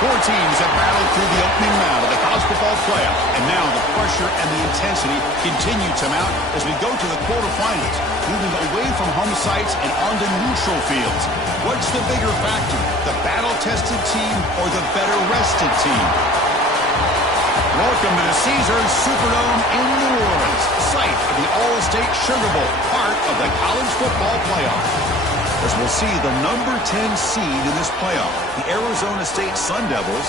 Four teams have battled through the opening round of the college football playoff, and now the pressure and the intensity continue to mount as we go to the quarterfinals, moving away from home sites and onto neutral fields. What's the bigger factor, the battle-tested team or the better-rested team? Welcome to the Caesars Superdome in New Orleans, site of the All-State Sugar Bowl, part of the college football playoff. As we'll see the number 10 seed in this playoff, the Arizona State Sun Devils,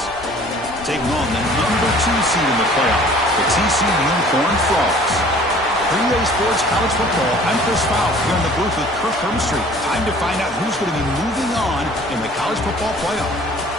taking on the number 2 seed in the playoff, the TCU Horned Frogs. 3A Sports College Football, I'm Chris Fowler here in the booth with Kirk Hermstreet. Time to find out who's going to be moving on in the college football playoff.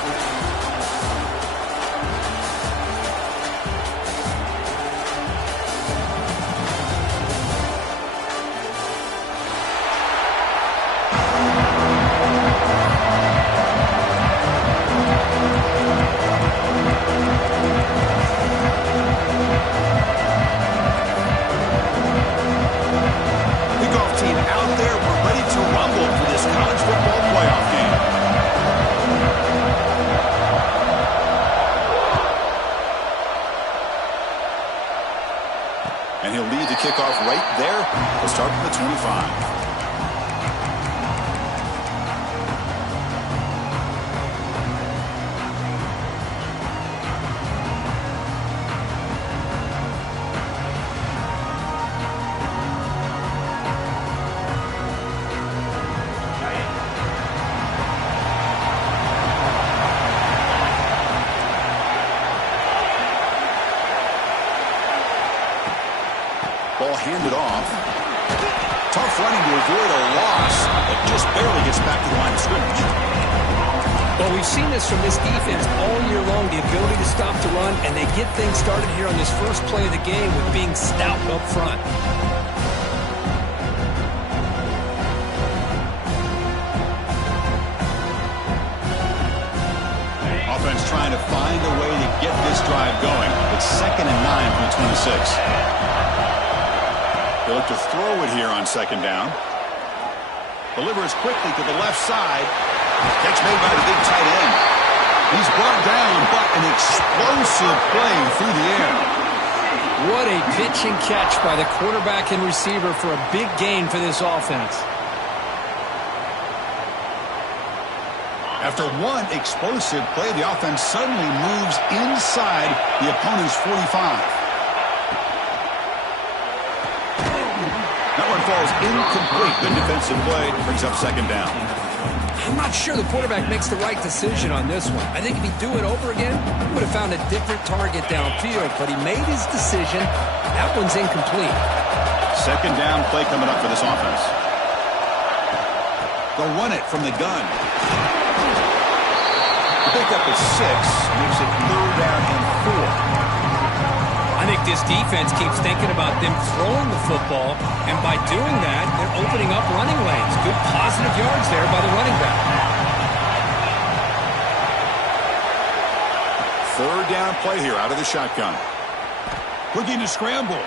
And he'll lead the kickoff right there. He'll start from the 25. Ball handed off. Tough running to avoid a loss, but just barely gets back to the line of scrimmage. Well, we've seen this from this defense all year long, the ability to stop the run, and they get things started here on this first play of the game with being stout up front. Offense trying to find a way to get this drive going. It's 2nd and 9 from the 26. They look to throw it here on 2nd down. Delivers quickly to the left side. Catch made by the big tight end. He's brought down, but an explosive play through the air. What a pitch and catch by the quarterback and receiver for a big gain for this offense. After one explosive play, the offense suddenly moves inside the opponent's 45. That one falls incomplete. Good defensive play. Brings up 2nd down. I'm not sure the quarterback makes the right decision on this one. I think if he'd do it over again, he would have found a different target downfield, but he made his decision. That one's incomplete. 2nd down play coming up for this offense. They'll run it from the gun. The pickup is 6. Makes it 3rd down and 4. I think this defense keeps thinking about them throwing the football, and by doing that, they're opening up running lanes. Good positive yards there by the running back. 3rd down play here out of the shotgun. Looking to scramble.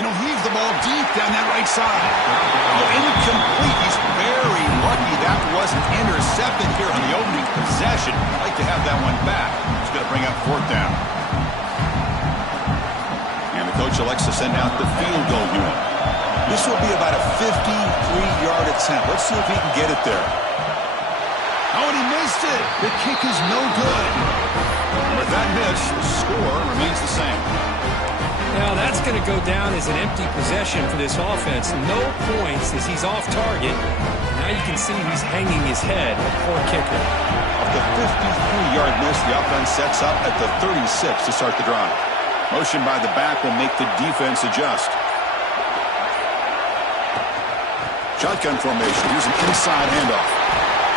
And he'll heave the ball deep down that right side. Oh, incomplete. He's very lucky that wasn't intercepted here on the opening possession. I'd like to have that one back. He's going to bring up 4th down. Coach elects to send out the field goal unit. This will be about a 53-yard attempt. Let's see if he can get it there. Oh, and he missed it. The kick is no good. With that miss, the score remains the same. Now that's going to go down as an empty possession for this offense. No points as he's off target. Now you can see he's hanging his head. Poor kicker. Off the 53-yard miss, the offense sets up at the 36 to start the drive. Motion by the back will make the defense adjust. Shotgun formation. Here's an inside handoff.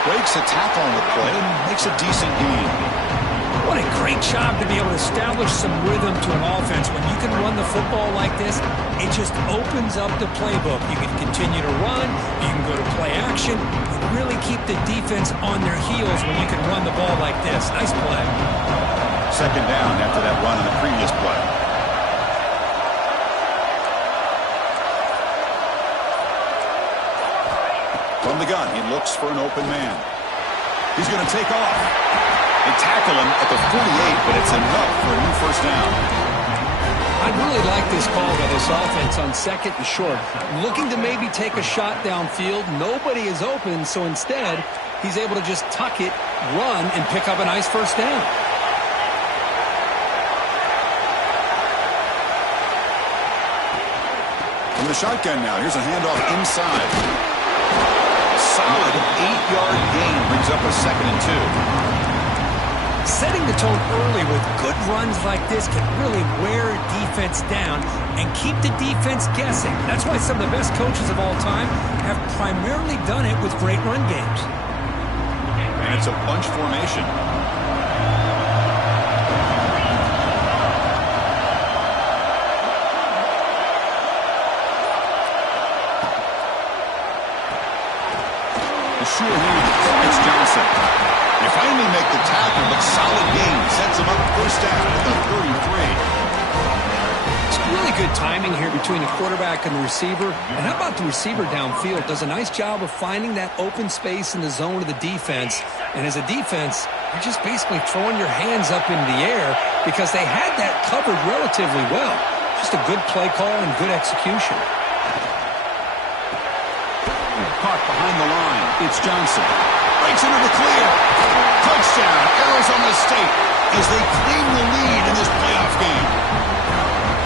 Breaks a tackle on the play and makes a decent gain. What a great job to be able to establish some rhythm to an offense. When you can run the football like this, it just opens up the playbook. You can continue to run. You can go to play action. You really keep the defense on their heels when you can run the ball like this. Nice play. 2nd down after that run in the previous play. From the gun, he looks for an open man. He's going to take off. They tackle him at the 48, but it's enough for a new first down. I really like this call by this offense on second and short. Looking to maybe take a shot downfield. Nobody is open, so instead, he's able to just tuck it, run, and pick up a nice first down. From the shotgun now, here's a handoff inside. Solid 8-yard gain brings up a 2nd and 2. Setting the tone early with good runs like this can really wear a defense down and keep the defense guessing. That's why some of the best coaches of all time have primarily done it with great run games. And it's a bunch formation. The sure hands. It's Johnson. They finally make the tackle, but solid gain sets him up first down at the 33. It's really good timing here between the quarterback and the receiver. And how about the receiver downfield? Does a nice job of finding that open space in the zone of the defense. And as a defense, you're just basically throwing your hands up in the air because they had that covered relatively well. Just a good play call and good execution. Caught behind the line. It's Johnson. Breaks into the clear. Touchdown, Arizona State, as they claim the lead in this playoff game.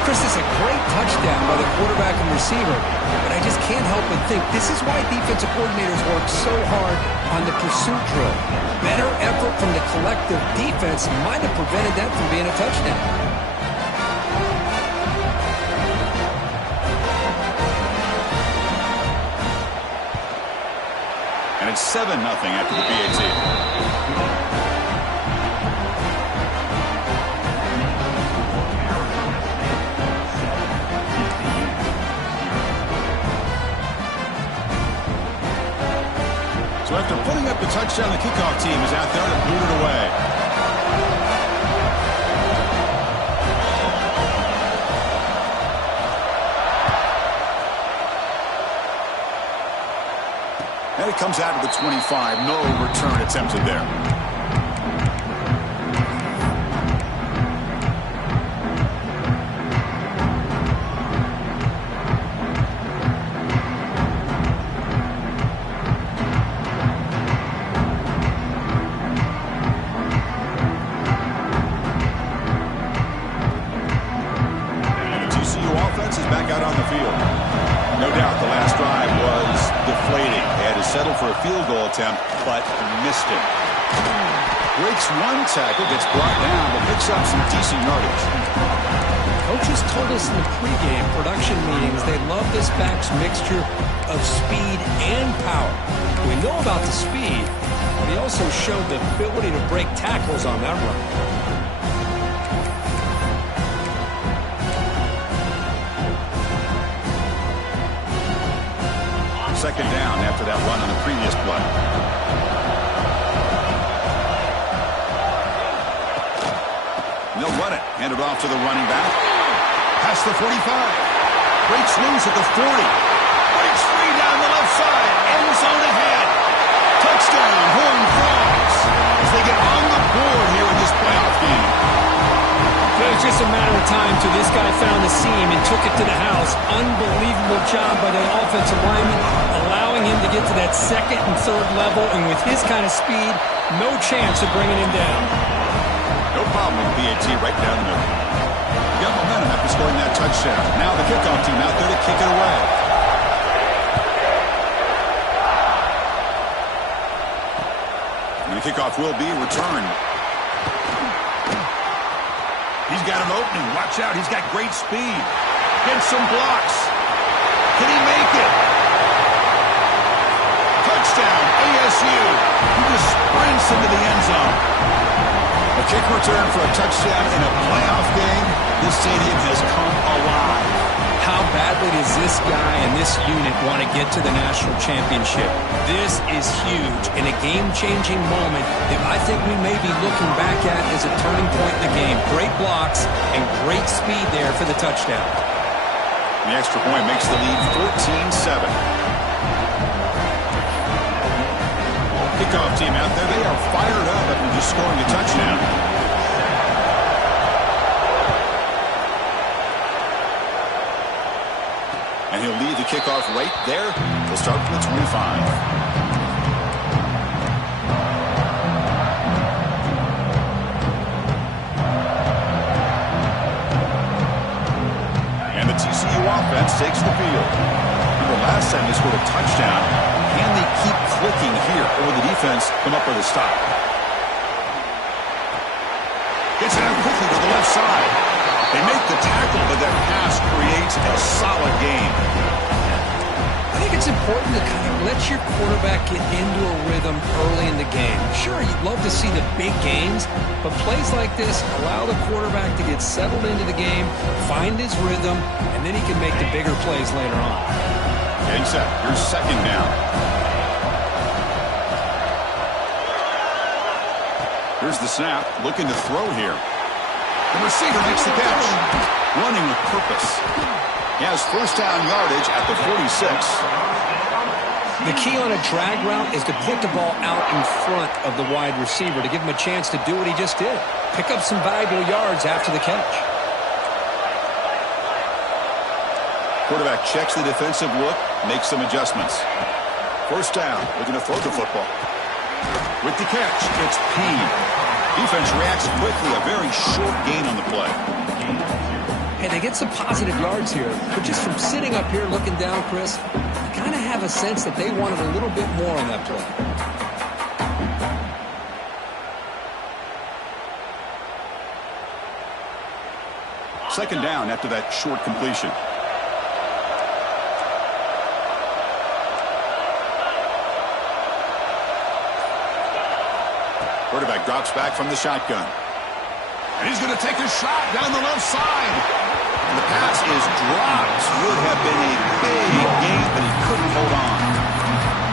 Chris, it's a great touchdown by the quarterback and receiver, but I just can't help but think this is why defensive coordinators work so hard on the pursuit drill. Better effort from the collective defense might have prevented that from being a touchdown. And it's 7-0 after the PAT. So after putting up the touchdown, the kickoff team is out there to boot it away. And it comes out to the 25. No return attempted there. And the TCU offense is back out on the field. No doubt the last drive was deflating. They had to settle for a field goal attempt, but missed it. Breaks one tackle, gets brought down, but picks up some decent yardage. Coaches told us in the pregame production meetings they love this back's mixture of speed and power. We know about the speed, but he also showed the ability to break tackles on that run. Second down after that run on the previous play. They'll run it. Hand it off to the running back. Past the 45. Breaks loose at the 40. Breaks free down the left side. End zone ahead. Touchdown, Horned Frogs, as they get on the board here in this playoff game. It was just a matter of time till this guy found the seam and took it to the house. Unbelievable job by the offensive lineman, allowing him to get to that second and third level, and with his kind of speed, no chance of bringing him down. No problem with BAT right down the middle. Got momentum after scoring that touchdown. Now the kickoff team out there to kick it away. And the kickoff will be returned. He's got an opening. Watch out. He's got great speed. Gets some blocks. Can he make it? Touchdown, ASU. He just sprints into the end zone. A kick return for a touchdown in a playoff game. This stadium has come alive. How badly does this guy and this unit want to get to the national championship? This is huge and a game-changing moment that I think we may be looking back at as a turning point in the game. Great blocks and great speed there for the touchdown. The extra point makes the lead 14-7. Kickoff team out there. They are fired up after just scoring a touchdown. And he'll lead the kickoff right there. He'll start from the 25. TCU offense takes the field. Remember last time they scored a touchdown. Can they keep clicking here, or will the defense come up with a stop? Gets it out quickly to the left side. They make the tackle, but that pass creates a solid game. I think it's important to kind of let your quarterback get into a rhythm early in the game. Sure, you'd love to see the big gains, but plays like this allow the quarterback to get settled into the game, find his rhythm, and then he can make the bigger plays later on. Getting set. Here's second down. Here's the snap. Looking to throw here. The receiver makes the catch. Running with purpose. He has first down yardage at the 46. The key on a drag route is to put the ball out in front of the wide receiver to give him a chance to do what he just did. Pick up some valuable yards after the catch. Quarterback checks the defensive look, makes some adjustments. First down, looking to throw the football. With the catch, it's Payne. Defense reacts quickly, a very short gain on the play. Hey, they get some positive yards here, but just from sitting up here looking down, Chris, I kind of have a sense that they wanted a little bit more on that play. Second down after that short completion. Quarterback drops back from the shotgun. And he's going to take a shot down the left side. And the pass is dropped. Would have been a big gain, but he couldn't hold on.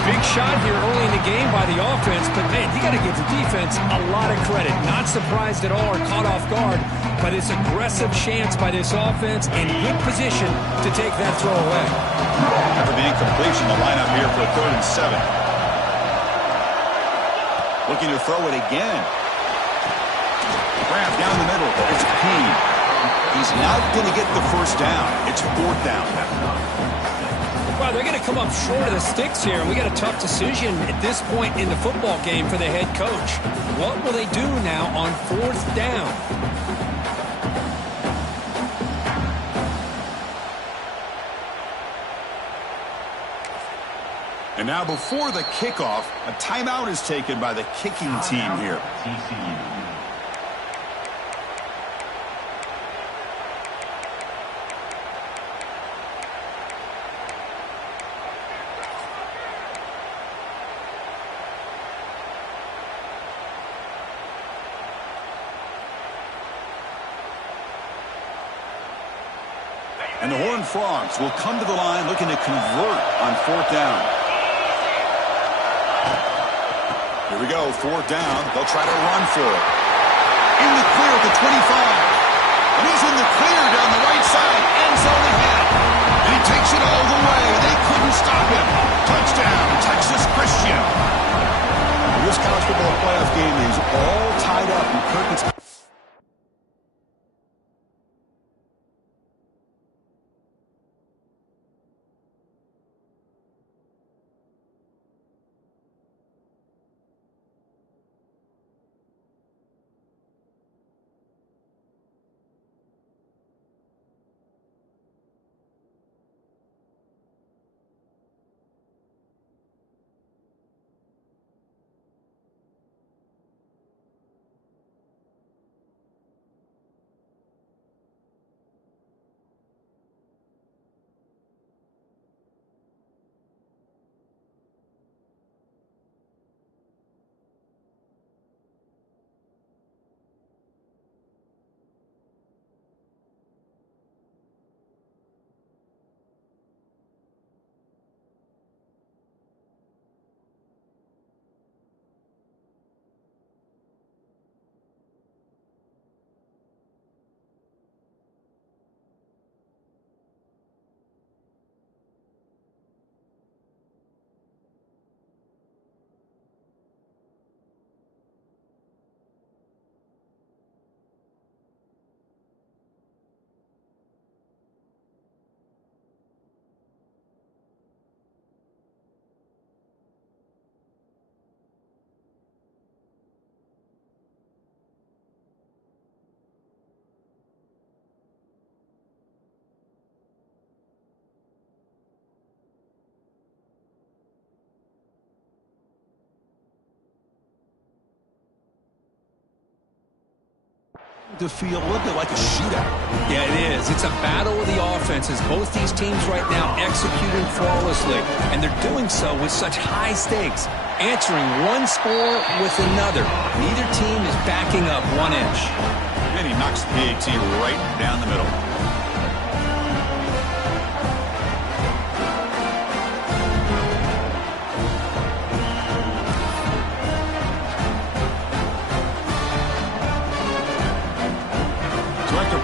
Big shot here early in the game by the offense, but man, you got to give the defense a lot of credit. Not surprised at all or caught off guard, but it's aggressive chance by this offense in good position to take that throw away. After the incompletion, the lineup here for a 3rd and 7. Looking to throw it again. Grab down the middle. It's Payne. He's not going to get the first down. It's 4th down. Well, they're going to come up short of the sticks here. We got a tough decision at this point in the football game for the head coach. What will they do now on 4th down? And now before the kickoff, a timeout is taken by the kicking team here. TCU. And the Horned Frogs will come to the line looking to convert on 4th down. Here we go, 4th down. They'll try to run for it. In the clear at the 25. And he's in the clear down the right side. End zone ahead. And he takes it all the way. They couldn't stop him. Touchdown, Texas Christian. This college football playoff game is all tied up in Kirkland's. to feel a little bit like a shootout. Yeah, it is. It's a battle of the offenses. Both these teams right now executing flawlessly, and they're doing so with such high stakes, answering one score with another. Neither team is backing up 1 inch. And he knocks the PAT right down the middle.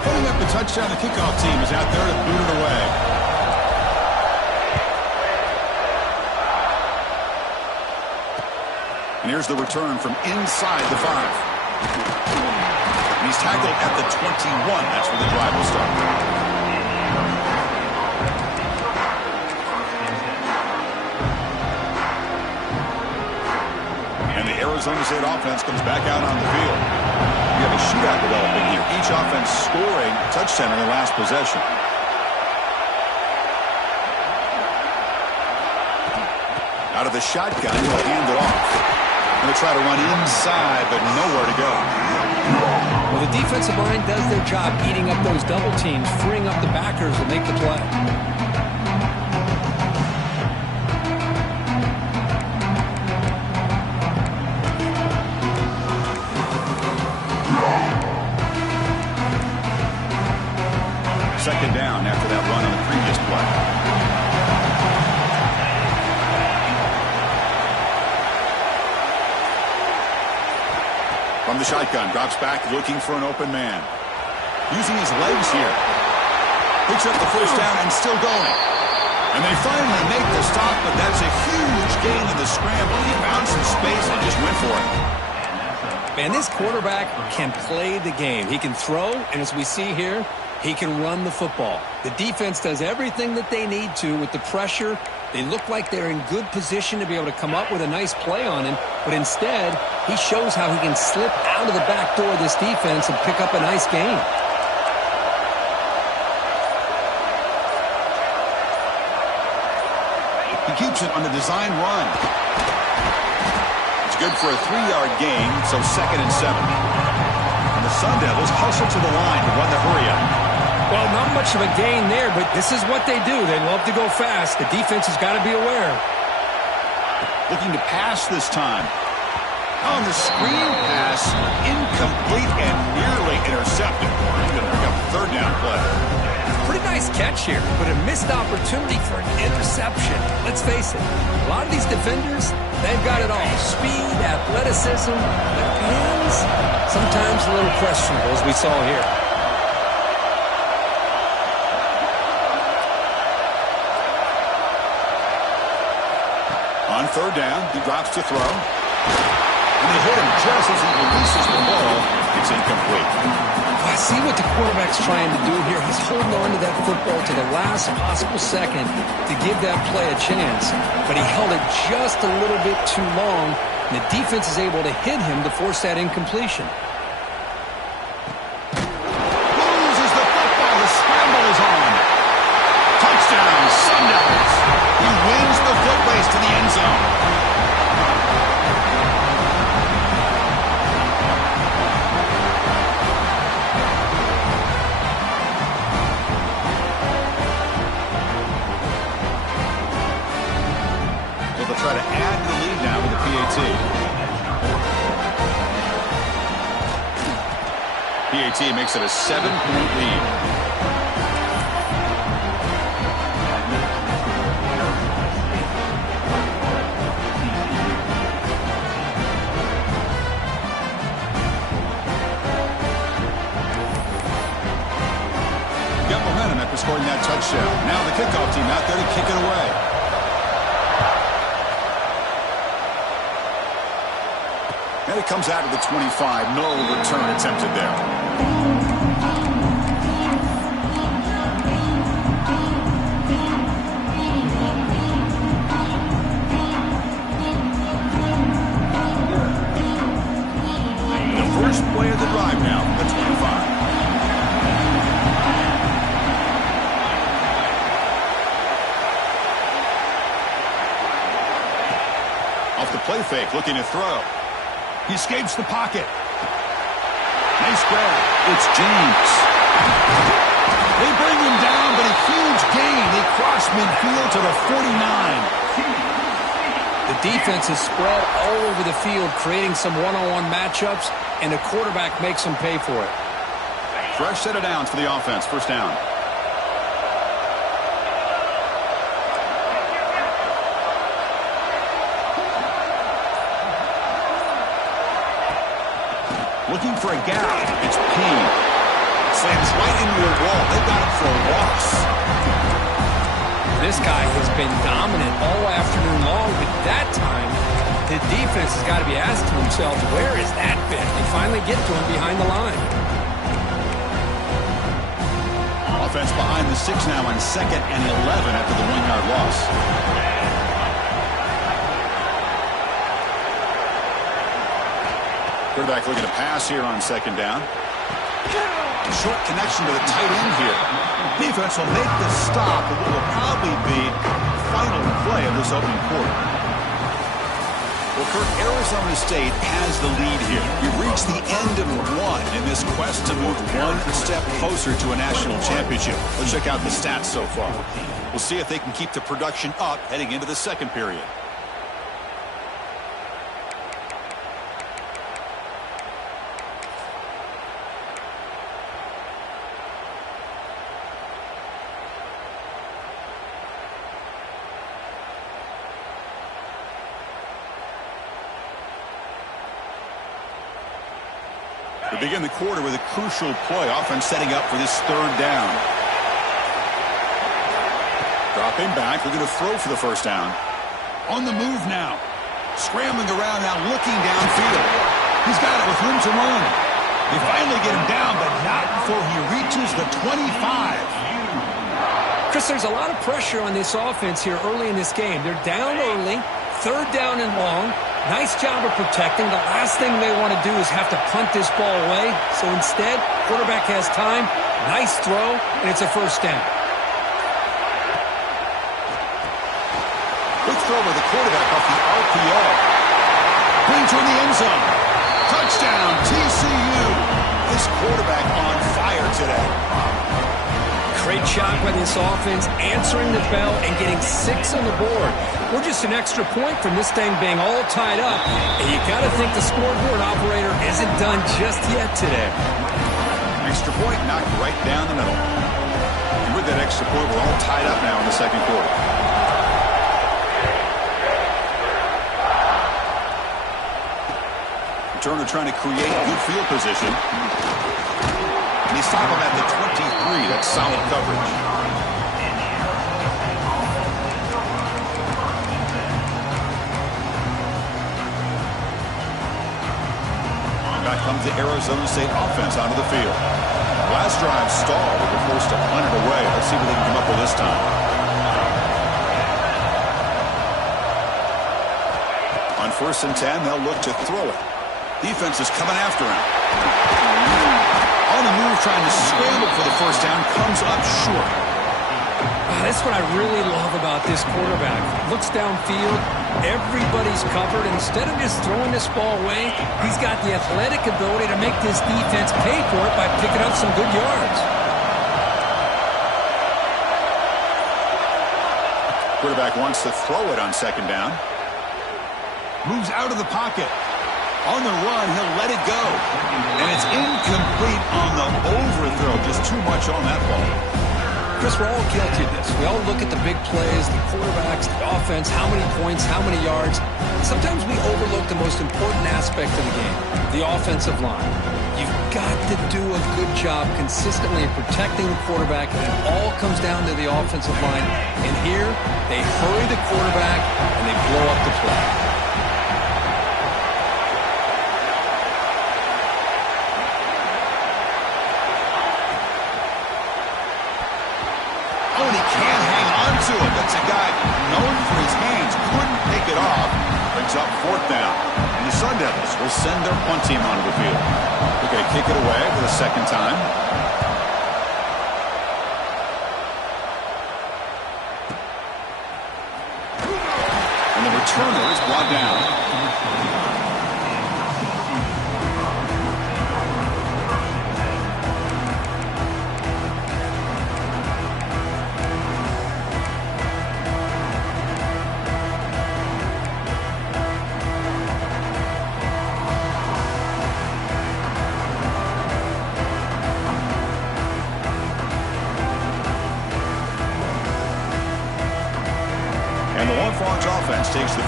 Putting up the touchdown, the kickoff team is out there to boot it away. And here's the return from inside the 5. And he's tackled at the 21. That's where the drive will start. And the Arizona State offense comes back out on the field. You have a shootout developing here. Each offense scoring a touchdown in the last possession. Out of the shotgun, he'll hand it off. Going to try to run inside, but nowhere to go. Well, the defensive line does their job eating up those double teams, freeing up the backers to make the play. Second down after that run on the previous play. From the shotgun, drops back, looking for an open man. Using his legs here. Picks up the first down and still going. And they finally make the stop, but that's a huge gain in the scramble. He found some space and just went for it. Man, this quarterback can play the game. He can throw, and as we see here, he can run the football. The defense does everything that they need to with the pressure. They look like they're in good position to be able to come up with a nice play on him, but instead, he shows how he can slip out of the back door of this defense and pick up a nice gain. He keeps it on the design run. It's good for a 3-yard gain, so 2nd and 7. And the Sun Devils hustle to the line to run the hurry-up. Well, not much of a gain there, but this is what they do. They love to go fast. The defense has got to be aware. Looking to pass this time. On the screen pass, incomplete and nearly intercepted. He's going to pick up the 3rd down play. Pretty nice catch here, but a missed opportunity for an interception. Let's face it, a lot of these defenders, they've got it all. Speed, athleticism, but hands, sometimes a little questionable, as we saw here. On 3rd down, he drops to throw. And they hit him just as he releases the ball. It's incomplete. I see what the quarterback's trying to do here. He's holding on to that football to the last possible second to give that play a chance. But he held it just a little bit too long, and the defense is able to hit him to force that incompletion. Loses the football. The scramble is on. Touchdown, Sun Devils. He wins the foot race to the end zone. So they'll try to add to the lead now with the PAT. PAT makes it a 7-point lead. Scoring that touchdown. Now the kickoff team out there to kick it away. And it comes out of the 25. No return attempted there. The first play of the drive now from the 25. Off the play fake, looking to throw. He escapes the pocket. Nice grab. It's James. They bring him down, but a huge gain. They cross midfield to the 49. The defense is spread all over the field, creating some one-on-one matchups, and the quarterback makes them pay for it. Fresh set of downs for the offense. First down. Looking for a gap. It's Payne. Slams right into a wall. They got it for a loss. This guy has been dominant all afternoon long, but that time, the defense has got to be asking themselves, where is that been? They finally get to him behind the line. Offense behind the 6 now on 2nd and 11 after the 1-yard loss. Quarterback looking to pass here on 2nd down. Short connection to the tight end here. Defense will make the stop, and what will probably be the final play of this opening quarter. Well, Kirk, Arizona State has the lead here. You've reached the end of one in this quest to move one step closer to a national championship. Let's check out the stats so far. We'll see if they can keep the production up heading into the second period. We begin the quarter with a crucial play. Offense setting up for this 3rd down. Dropping back. We're going to throw for the 1st down. On the move now. Scrambling around now, looking downfield. He's got it with room to run. They finally get him down, but not before he reaches the 25. Chris, there's a lot of pressure on this offense here early in this game. They're down early, 3rd down and long. Nice job of protecting. The last thing they want to do is have to punt this ball away. So instead, quarterback has time. Nice throw, and it's a 1st down. Quick throw by the quarterback off the RPO. Brings her in the end zone. Touchdown, TCU. This quarterback on fire today. Great job by this offense, answering the bell and getting 6 on the board. We're just an extra point from this thing being all tied up, and you got to think the scoreboard operator isn't done just yet today. Extra point knocked right down the middle. And with that extra point, we're all tied up now in the second quarter. Returner trying to create good field position. And they stop him at the 23. That's solid coverage. Back comes the Arizona State offense onto the field. Last drive stalled. They were forced to punt it away. Let's see what they can come up with this time. On 1st and 10, they'll look to throw it. Defense is coming after him. On the move, trying to scramble for the 1st down, comes up short. That's what I really love about this quarterback. Looks downfield, everybody's covered. Instead of just throwing this ball away, he's got the athletic ability to make this defense pay for it by picking up some good yards. Quarterback wants to throw it on 2nd down. Moves out of the pocket. On the run, he'll let it go. And it's incomplete on the overthrow. Just too much on that ball. Chris, we're all guilty of this. We all look at the big plays, the quarterbacks, the offense, how many points, how many yards. Sometimes we overlook the most important aspect of the game, the offensive line. You've got to do a good job consistently protecting the quarterback, and it all comes down to the offensive line. And here, they hurry the quarterback, and they blow up the play. Oh, and he can't hang on to it. That's a guy known for his hands. Couldn't pick it off. Brings up 4th down. And the Sun Devils will send their punt team onto the field. They're going to kick it away for the 2nd time. And the returner is brought down.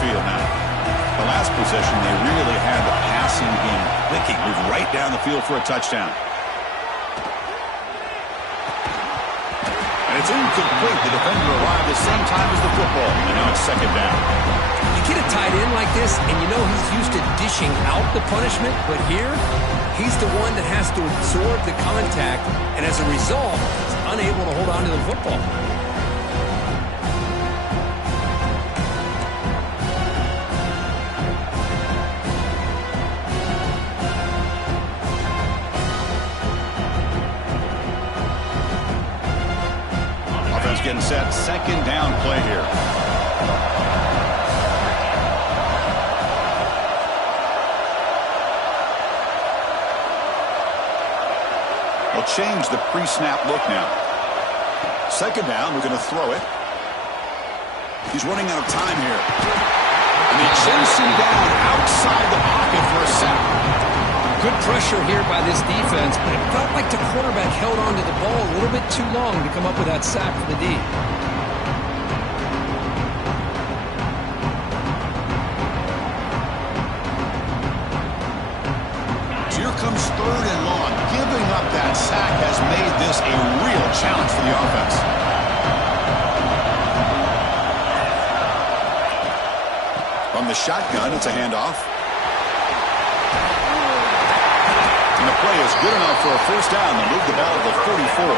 field now. The last possession, they really had the passing game clicking. Moved right down the field for a touchdown. And it's incomplete. The defender arrived the same time as the football. And now it's second down. You get a tight end like this, and you know he's used to dishing out the punishment. But here, he's the one that has to absorb the contact. And as a result, he's unable to hold on to the football. Getting set, second down play here. They'll change the pre-snap look now. Second down, we're going to throw it. He's running out of time here. And he chasing down outside the pocket for a sack. Good pressure here by this defense, but it felt like the quarterback held on to the ball a little bit too long to come up with that sack for the D. So here comes third and long. Giving up that sack has made this a real challenge for the offense. From the shotgun, it's a handoff. The play is good enough for a first down to move the ball to the 44.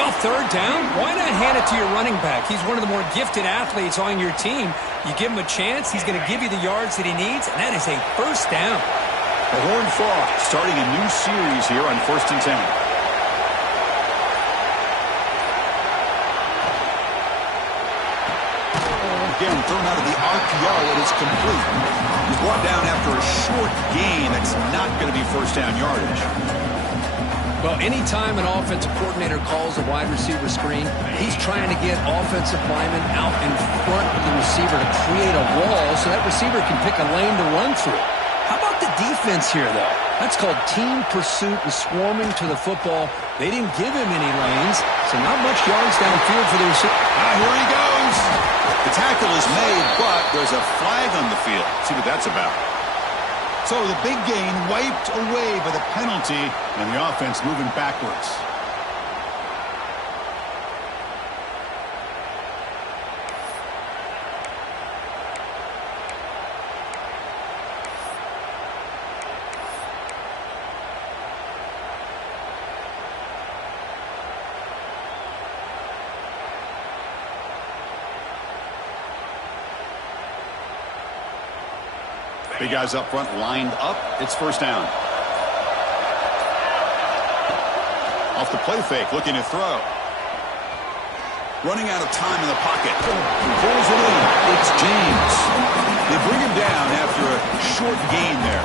Well, third down, why not hand it to your running back? He's one of the more gifted athletes on your team. You give him a chance, he's going to give you the yards that he needs, and that is a first down. The Horned Frog starting a new series here on 1st and 10. Again, thrown out of the RPO, it is complete. He's brought down after a short gain. That's not going to be first down yardage. Well, anytime an offensive coordinator calls a wide receiver screen, he's trying to get offensive linemen out in front of the receiver to create a wall so that receiver can pick a lane to run through. How about the defense here, though? That's called team pursuit and swarming to the football. They didn't give him any lanes, so not much yards downfield for the receiver. Here he goes. The tackle is made, but there's a flag on the field. See what that's about. So the big gain wiped away by the penalty, and the offense moving backwards. Big guys up front lined up. It's first down. Off the play fake, looking to throw. Running out of time in the pocket. Pulls it in. It's James. They bring him down after a short gain there.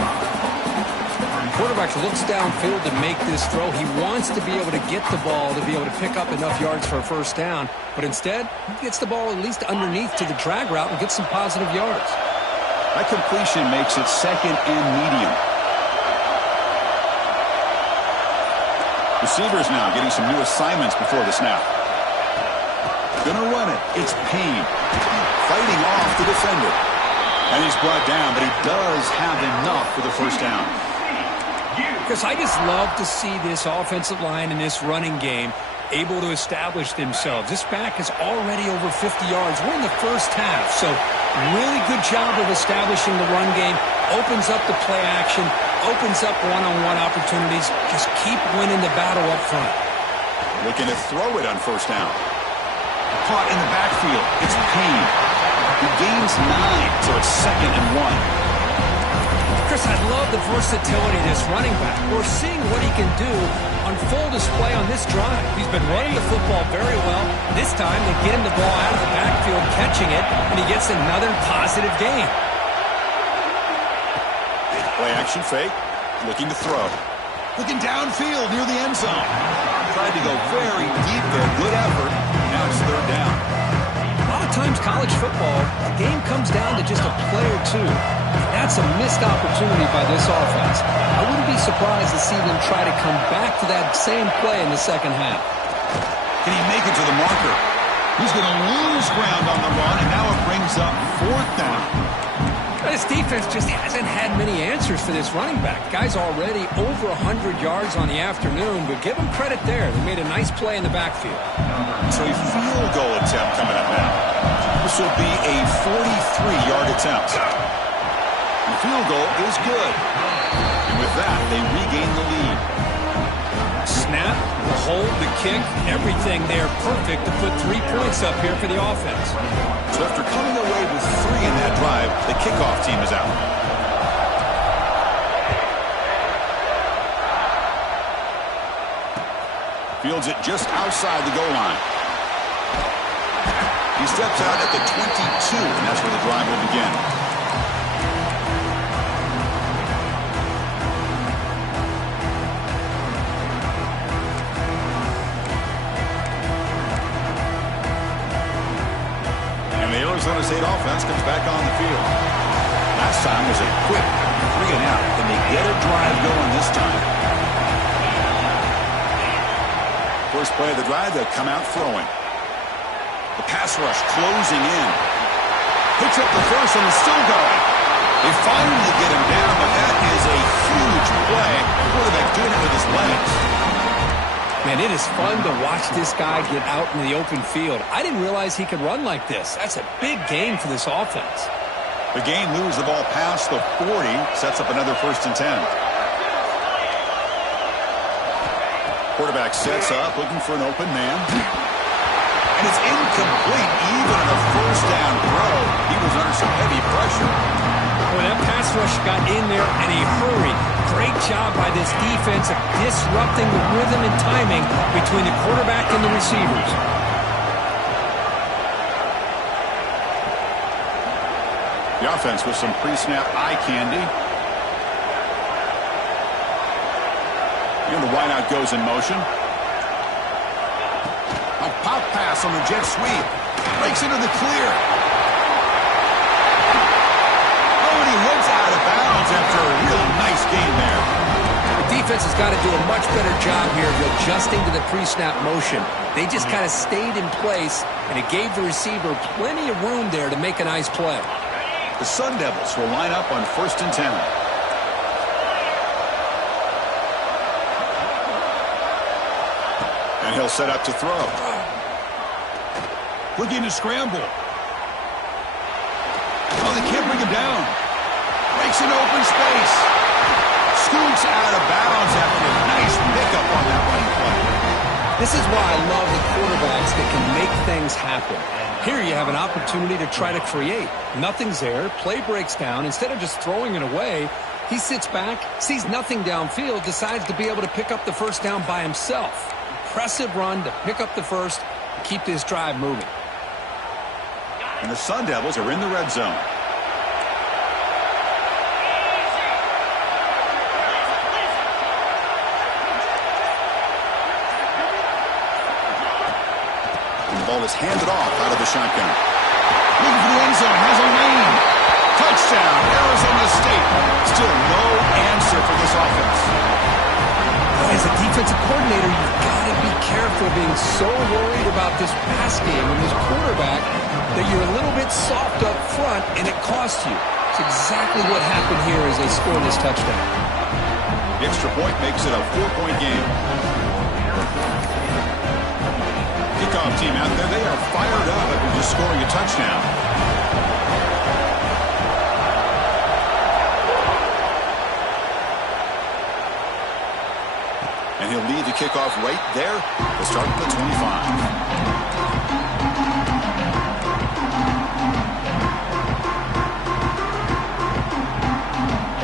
The quarterback looks downfield to make this throw. He wants to be able to get the ball to be able to pick up enough yards for a first down. But instead, he gets the ball at least underneath to the drag route and gets some positive yards. That completion makes it second and medium. Receivers now getting some new assignments before the snap. Gonna run it. It's Payne. Fighting off the defender. And he's brought down, but he does have enough for the first down. Because I just love to see this offensive line in this running game able to establish themselves. This back is already over 50 yards. We're in the first half, so really good job of establishing the run game. Opens up the play action, opens up one-on-one opportunities. Just keep winning the battle up front. Looking to throw it on first down. Caught in the backfield. It's Payne. He gains 9, so it's second and 1. Chris, I love the versatility of this running back. We're seeing what he can do on full display on this drive. He's been running the football very well. This time, they get him the ball out of the backfield, catching it, and he gets another positive gain. Play action fake. Looking to throw. Looking downfield near the end zone. Tried to go very deep there. Good effort. Now it's third down. A lot of times, college football, the game comes down to just a play or two. That's a missed opportunity by this offense. I wouldn't be surprised to see them try to come back to that same play in the second half. Can he make it to the marker? He's going to lose ground on the run, and now it brings up 4th down. This defense just hasn't had many answers for this running back. Guy's already over 100 yards on the afternoon, but give him credit there. They made a nice play in the backfield. So a field goal attempt coming up now. This will be a 43-yard attempt. The field goal is good. And with that, they regain the lead. Snap, the hold, the kick, everything there perfect to put 3 points up here for the offense. So after coming away with 3 in that drive, the kickoff team is out. Fields it just outside the goal line. He steps out at the 22, and that's where the drive will begin. Arizona State offense comes back on the field. Last time was a quick 3 and out, and they get a drive going this time. First play of the drive, they'll come out throwing. The pass rush closing in. Picks up the first and is still going. They finally get him down, but that is a huge play. The quarterback doing it with his legs. Man, it is fun to watch this guy get out in the open field. I didn't realize he could run like this. That's a big gain for this offense. The gain moves the ball past the 40, sets up another 1st and 10. Quarterback sets up, looking for an open man. And it's incomplete, even on a 1st down throw. He was under some heavy pressure. Well, that pass rush got in there in a hurry. Great job by this defense of disrupting the rhythm and timing between the quarterback and the receivers. The offense with some pre-snap eye candy. And the wideout goes in motion. A pop pass on the jet sweep. Breaks into the clear. Oh, and he heads out of bounds after a real nice game there. The defense has got to do a much better job here of adjusting to the pre-snap motion. They just kind of stayed in place, and it gave the receiver plenty of room there to make a nice play. The Sun Devils will line up on 1st and 10. And he'll set up to throw. Looking to scramble. Oh, they can't bring him down. Breaks into open space. Scoots out of bounds after a nice pickup on that running play. This is why I love the quarterbacks that can make things happen. Here you have an opportunity to try to create. Nothing's there. Play breaks down. Instead of just throwing it away, he sits back, sees nothing downfield, decides to be able to pick up the 1st down by himself. Impressive run to pick up the first and keep this drive moving. And the Sun Devils are in the red zone. Ball is handed off out of the shotgun. Looking for the end zone, has a lane. Touchdown, Arizona State. Still no answer for this offense. As a defensive coordinator, you've got to be careful being so worried about this pass game and this quarterback that you're a little bit soft up front and it costs you. It's exactly what happened here as they score this touchdown. The extra point makes it a 4-point game. Kickoff team out there, they are fired up after just scoring a touchdown. And he'll lead the kickoff right there to start at the 25.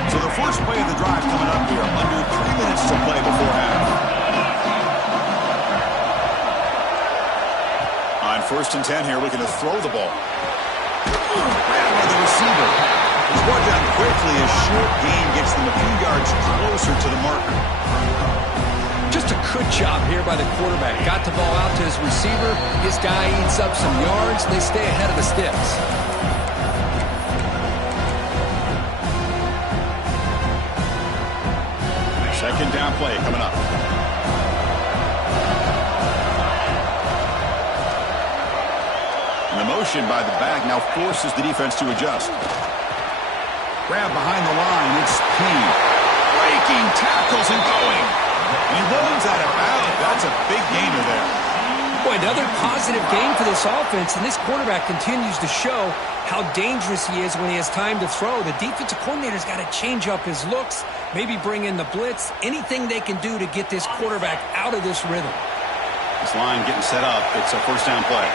So the first play of the drive coming up here, under 3 minutes to play before half. On 1st and 10 here, looking to throw the ball. Grabbed by the receiver. He's brought down quickly. A short gain gets them a few yards closer to the marker. Just a good job here by the quarterback. Got the ball out to his receiver. His guy eats up some yards. They stay ahead of the sticks. Second down play coming up. motion by the back now forces the defense to adjust. Grab behind the line. It's P. Breaking tackles and going. He runs out of bounds. That's a big gainer there. Boy, another positive game for this offense, and this quarterback continues to show how dangerous he is when he has time to throw. The defensive coordinator's got to change up his looks, maybe bring in the blitz, anything they can do to get this quarterback out of this rhythm. This line getting set up. It's a first down play.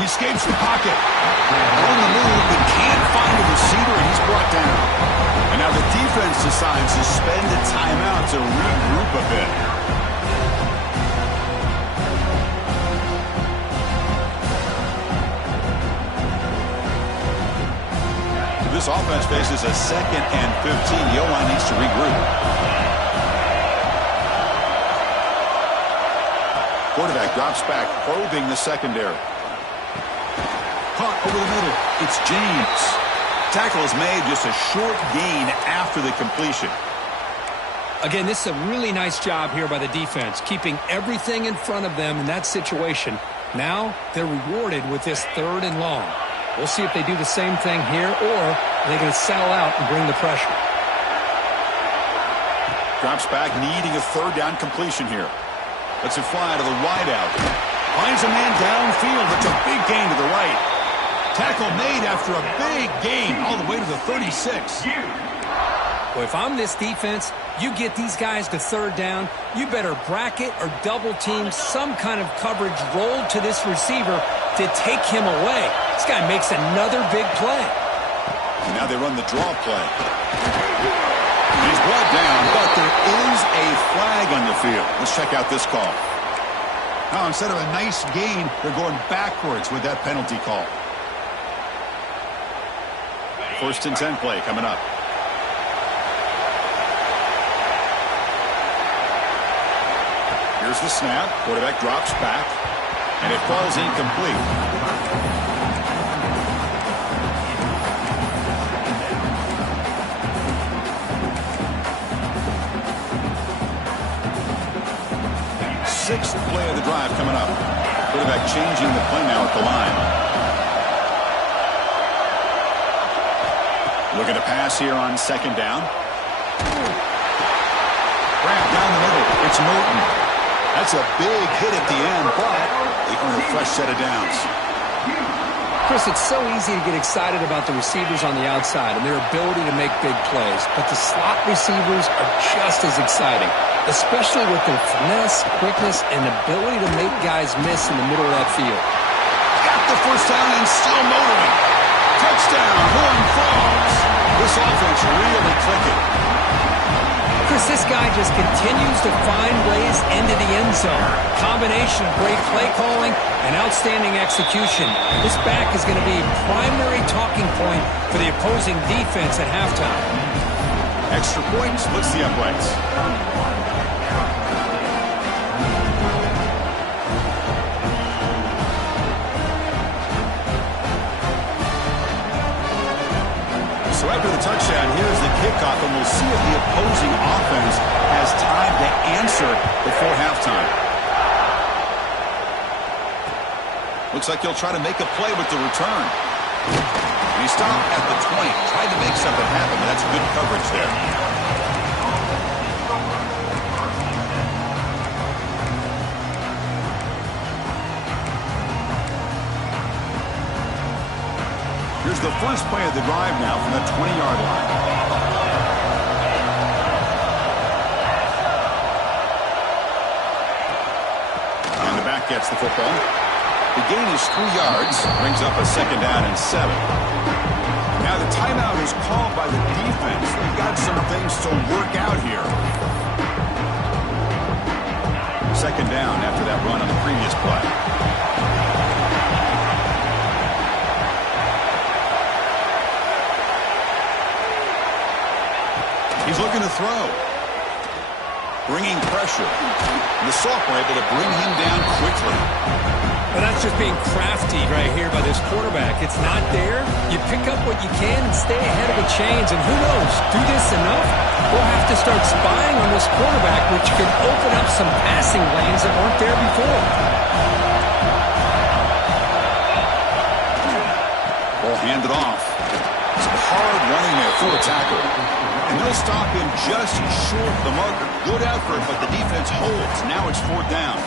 He escapes the pocket. On the move, but can't find a receiver, and he's brought down. And now the defense decides to spend a timeout to regroup a bit. This offense faces a 2nd and 15. The O-line needs to regroup. Quarterback drops back, probing the secondary. Caught over the middle. It's James. Tackle is made, just a short gain after the completion. Again, this is a really nice job here by the defense, keeping everything in front of them in that situation. Now they're rewarded with this 3rd and long. We'll see if they do the same thing here, or they're going to settle out and bring the pressure. Drops back, needing a 3rd down completion here. Lets it fly to the wideout. Finds a man downfield. It's a big gain to the right. Tackle made after a big gain all the way to the 36. Well, if I'm this defense, you get these guys to 3rd down, you better bracket or double team some kind of coverage rolled to this receiver to take him away. This guy makes another big play. And now they run the draw play. He's brought down, but there is a flag on the field. Let's check out this call. Now, instead of a nice gain, they're going backwards with that penalty call. 1st and 10 play coming up. Here's the snap. Quarterback drops back, and it falls incomplete. Sixth play of the drive coming up. Quarterback changing the play now at the line. Looking to pass here on 2nd down. Grab down the middle. It's Norton. That's a big hit at the end, but they earn a fresh set of downs. Chris, it's so easy to get excited about the receivers on the outside and their ability to make big plays, but the slot receivers are just as exciting, especially with their finesse, quickness, and ability to make guys miss in the middle of that field. Got the first down and still motoring. Touchdown, Horn Frogs. This offense really clicking. Chris, this guy just continues to find ways into the end zone. Combination of great play calling and outstanding execution. This back is going to be a primary talking point for the opposing defense at halftime. Extra point splits the uprights. So after the touchdown, here's the kickoff, and we'll see if the opposing offense has time to answer before halftime. Looks like he'll try to make a play with the return. And he stopped at the 20, tried to make something happen, but that's good coverage there. Here's the first play of the drive now from the 20-yard line. And the back gets the football. The gain is 3 yards, brings up a 2nd down and 7. Now the timeout is called by the defense. They've got some things to work out here. 2nd down after that run on the previous play. He's looking to throw. Bringing pressure. And the Soft were able to bring him down quickly. But that's just being crafty right here by this quarterback. It's not there. You pick up what you can and stay ahead of the chains. And who knows, do this enough, we'll have to start spying on this quarterback, which could open up some passing lanes that weren't there before. Ball handed off. Some hard running there for a tackle. And they'll stop him just short of the marker. Good effort, but the defense holds. Now it's 4th down.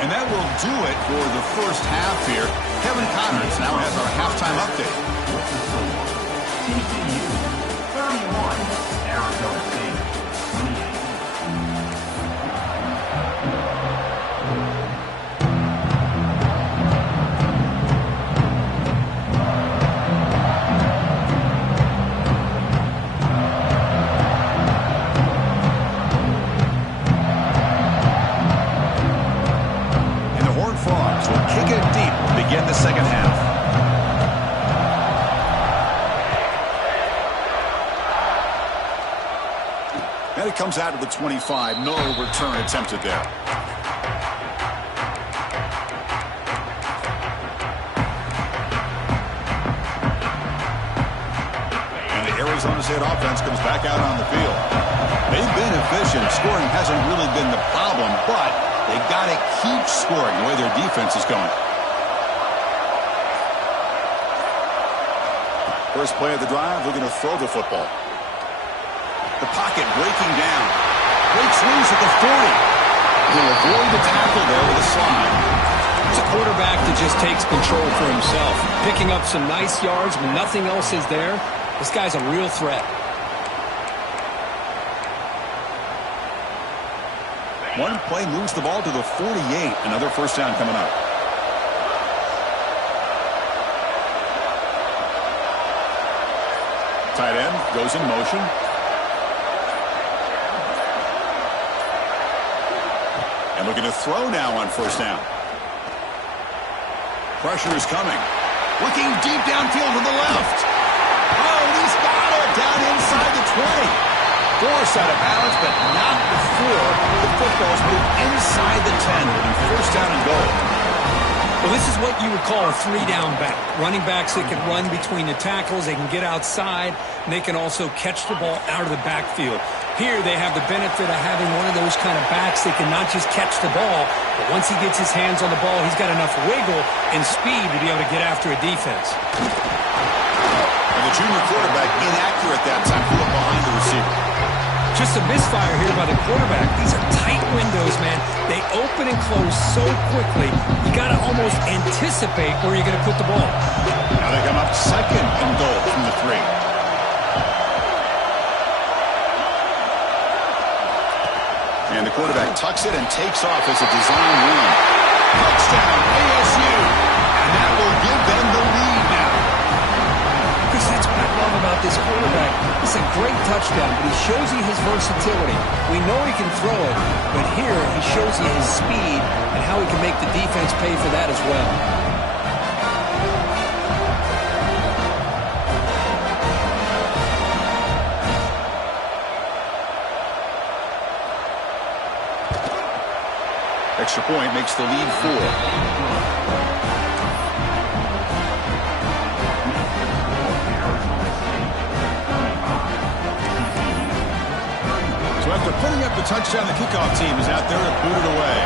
And that will do it for the first half here. Kevin Connors now has our halftime update. TCU 31, Arizona State 28. And the Horned Frogs will kick it deep to begin the second half. And it comes out of the 25. No return attempted there. And the Arizona State offense comes back out on the field. They've been efficient. Scoring hasn't really been the problem, but they got to keep scoring the way their defense is going. First play of the drive, they're going to throw the football. The pocket breaking down. Breaks loose at the 40. He'll avoid the tackle there with a slide. It's a quarterback that just takes control for himself. Picking up some nice yards when nothing else is there. This guy's a real threat. One play moves the ball to the 48. Another first down coming up. Tight end goes in motion. And looking to throw now on first down. Pressure is coming. Looking deep downfield to the left. Oh, he's got it down inside the 20. Forced out of balance, but not before the football's moved inside the 10. It'll be first down and goal. Well, this is what you would call a 3-down back. Running backs that can run between the tackles, they can get outside, and they can also catch the ball out of the backfield. Here they have the benefit of having one of those kind of backs that can not just catch the ball, but once he gets his hands on the ball, he's got enough wiggle and speed to be able to get after a defense. And the junior quarterback inaccurate that time, put up behind the receiver. Just a misfire here by the quarterback. These are tight windows, man. They open and close so quickly, you got to almost anticipate where you're going to put the ball. Now they come up second and goal from the 3. And the quarterback tucks it and takes off as a design run. Touchdown, ASU. And that will give them the lead now. Because that's what I love about this quarterback. It's a great touchdown, but he shows you his versatility. We know he can throw it, but here he shows you his speed and how he can make the defense pay for that as well. Extra point makes the lead 4. So after putting up the touchdown, the kickoff team is out there to boot it away.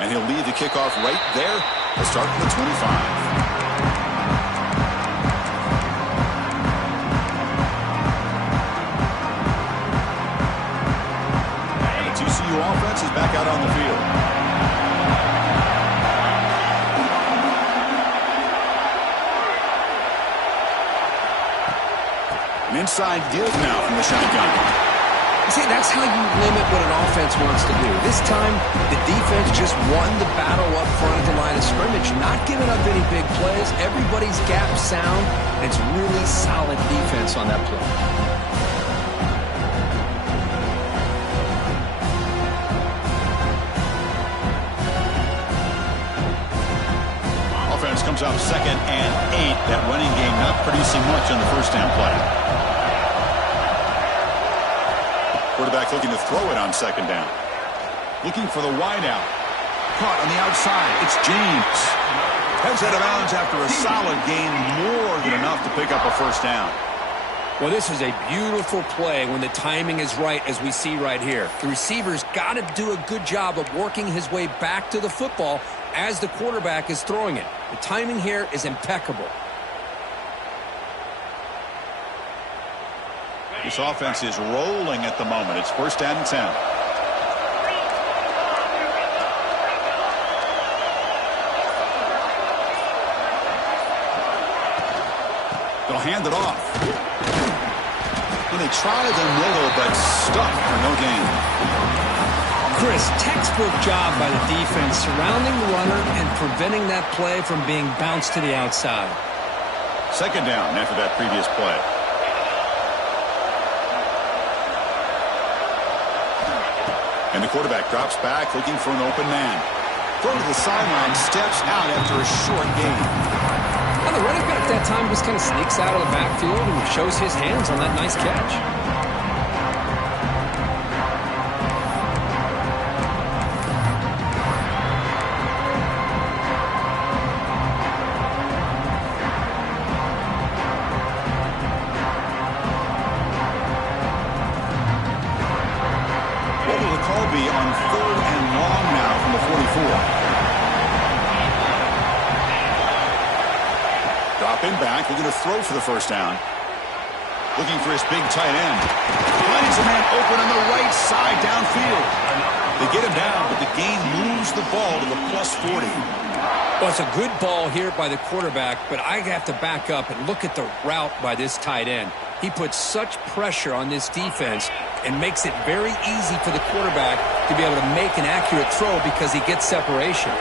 And he'll lead the kickoff right there to start from the 25. TCU offense is back out on the field. An inside give now from the shotgun. See, that's how you limit what an offense wants to do. This time, the defense just won the battle up front at the line of scrimmage, not giving up any big plays. Everybody's gap sound, and it's really solid defense on that play. Comes up second and 8. That running game not producing much on the first down play. Quarterback looking to throw it on second down. Looking for the wide out. Caught on the outside. It's James. Heads out of bounds after a solid gain, more than enough to pick up a first down. Well, this is a beautiful play when the timing is right, as we see right here. The receiver's got to do a good job of working his way back to the football as the quarterback is throwing it. The timing here is impeccable. This offense is rolling at the moment. It's first down and 10. They'll hand it off. And they try the middle, but stuck for no gain. Chris, textbook job by the defense surrounding the runner and preventing that play from being bounced to the outside. Second down after that previous play. And the quarterback drops back looking for an open man. Throw to the sideline, steps out after a short gain. Well, the running back that time just kind of sneaks out of the backfield and shows his hands on that nice catch. What will the call be on 3rd and long now from the 44? Dropping back, looking to throw for the first down. Looking for his big tight end. Finds a man open on the right side downfield. They get him down, but the gain moves the ball to the +40. Well, it's a good ball here by the quarterback, but I have to back up and look at the route by this tight end. He puts such pressure on this defense and makes it very easy for the quarterback to be able to make an accurate throw because he gets separation.